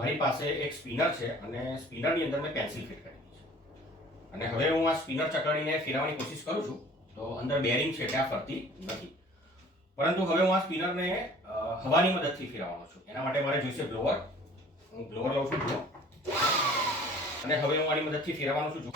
મારી પાસે એક સ્પિનર છે અને સ્પિનરની અંદર મેં પેન્સિલ ફિટ કરેલી છે અને હવે હું આ સ્પિનર ચકડીને ફેરવવાની કોશિશ કરું છું તો અંદર બેરિંગ છે ત્યાં ફરતી નથી, પરંતુ હવે હું આ સ્પિનરને હવાની મદદથી ફેરવવાનો છું. એના માટે મારે જોઈશે બ્લોવર. હું બ્લોવર લઉં છું અને હવે હું આની મદદથી ફેરવવાનો છું.